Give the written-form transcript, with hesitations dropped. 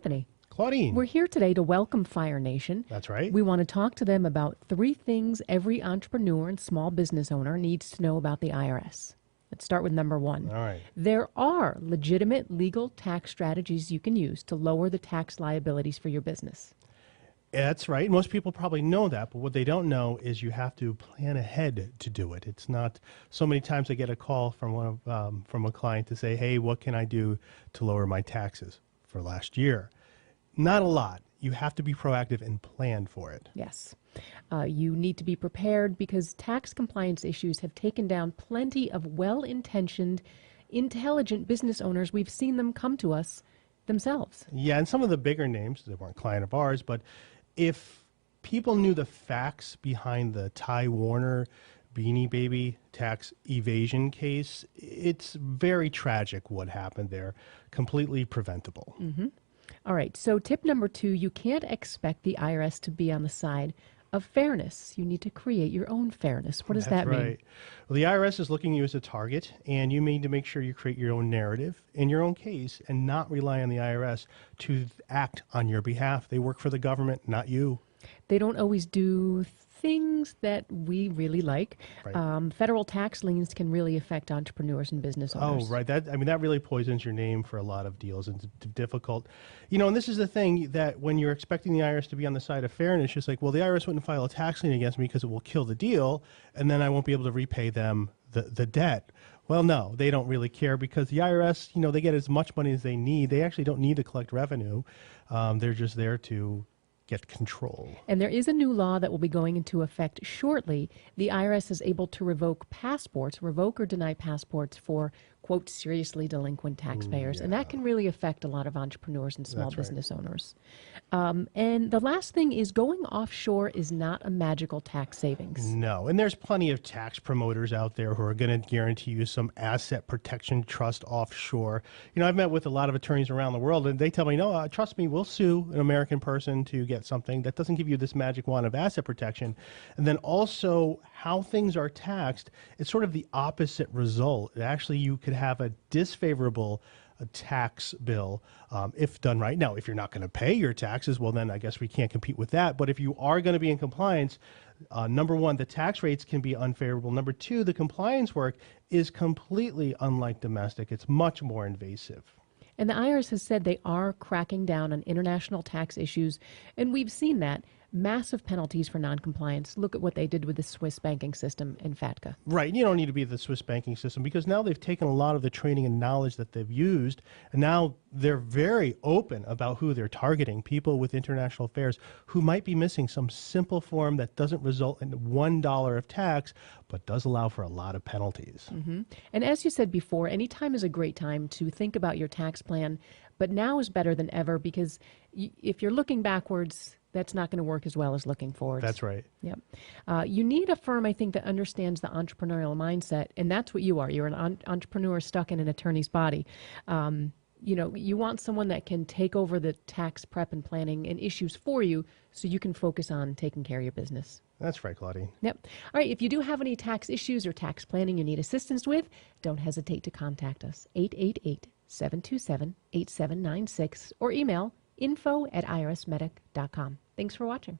Anthony. Claudine. We're here today to welcome Fire Nation. That's right. We want to talk to them about 3 things every entrepreneur and small business owner needs to know about the IRS. Let's start with number 1. All right. There are legitimate legal tax strategies you can use to lower the tax liabilities for your business. That's right. Most people probably know that, but what they don't know is you have to plan ahead to do it. It's not so many times I get a call from from a client to say, "Hey, what can I do to lower my taxes for last year?" Not a lot. You have to be proactive and plan for it. Yes. You need to be prepared because tax compliance issues have taken down plenty of well-intentioned, intelligent business owners. We've seen them come to us themselves. Yeah, and some of the bigger names, they weren't client of ours, but if people knew the facts behind the Ty Warner Beanie Baby tax evasion case, it's very tragic what happened there, completely preventable. All right, so tip number 2, you can't expect the IRS to be on the side of fairness. You need to create your own fairness. What does that mean? Right. Well, the IRS is looking at you as a target, and you need to make sure you create your own narrative in your own case and not rely on the IRS to act on your behalf. They work for the government, not you. They don't always do things that we really like. Right. Federal tax liens can really affect entrepreneurs and business owners. Oh, right. That really poisons your name for a lot of deals and it's difficult. You know, and this is the thing that when you're expecting the IRS to be on the side of fairness, just like, well, the IRS wouldn't file a tax lien against me because it will kill the deal, and then I won't be able to repay them the debt. Well, no, they don't really care because the IRS, you know, they get as much money as they need. They actually don't need to collect revenue. They're just there to get control. And there is a new law that will be going into effect shortly. The IRS is able to revoke or deny passports for, quote, seriously delinquent taxpayers. And that can really affect a lot of entrepreneurs and small business owners. And the last thing is going offshore is not a magical tax savings. No, and there's plenty of tax promoters out there who are going to guarantee you some asset protection trust offshore. You know, I've met with a lot of attorneys around the world, and they tell me, no, trust me, we'll sue an American person to get something that doesn't give you this magic wand of asset protection. And then also how things are taxed, it's sort of the opposite result. Actually, you could have a disfavorable tax bill if done right. Now, if you're not going to pay your taxes, well, then I guess we can't compete with that. But if you are going to be in compliance, number 1, the tax rates can be unfavorable. Number 2, the compliance work is completely unlike domestic. It's much more invasive. And the IRS has said they are cracking down on international tax issues, and we've seen that. Massive penalties for noncompliance. Look at what they did with the Swiss banking system in FATCA. Right. You don't need to be the Swiss banking system because now they've taken a lot of the training and knowledge that they've used, and now they're very open about who they're targeting, people with international affairs who might be missing some simple form that doesn't result in $1 of tax, but does allow for a lot of penalties. And as you said before, any time is a great time to think about your tax plan, but now is better than ever because if you're looking backwards, that's not going to work as well as looking forward. That's right. Yep. You need a firm, I think, that understands the entrepreneurial mindset, and that's what you are. You're an entrepreneur stuck in an attorney's body. You know, you want someone that can take over the tax prep and planning and issues for you so you can focus on taking care of your business. That's right, Claudine. Yep. All right, if you do have any tax issues or tax planning you need assistance with, don't hesitate to contact us, 888-727-8796, or email info@irsmedic.com. Thanks for watching.